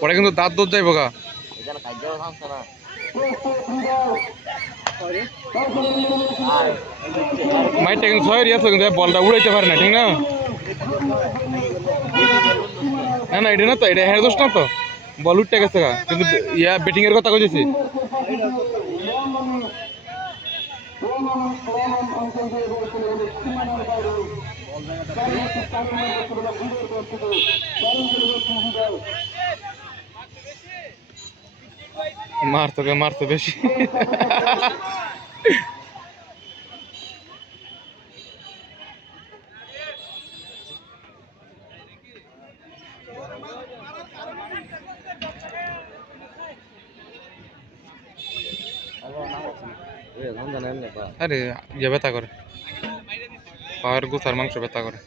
পরে কিন্তু দাঁত দুধ যাইব গা মাইটটা কিন্তু ছয় রিয়াছে কিন্তু বলটা উড়াইতে পারে না ঠিক না? না না এটা না তো এটা হ্যাঁ দোষ না তো। বল উঠতে গেছে গা কিন্তু ইয়া ব্যাটিং এর কথা কইছি মারতো গে মারতো বেশি। আরে ইয়ে ব্যথা করে। পাওয়ার গুছার মাংস ব্যথা করে।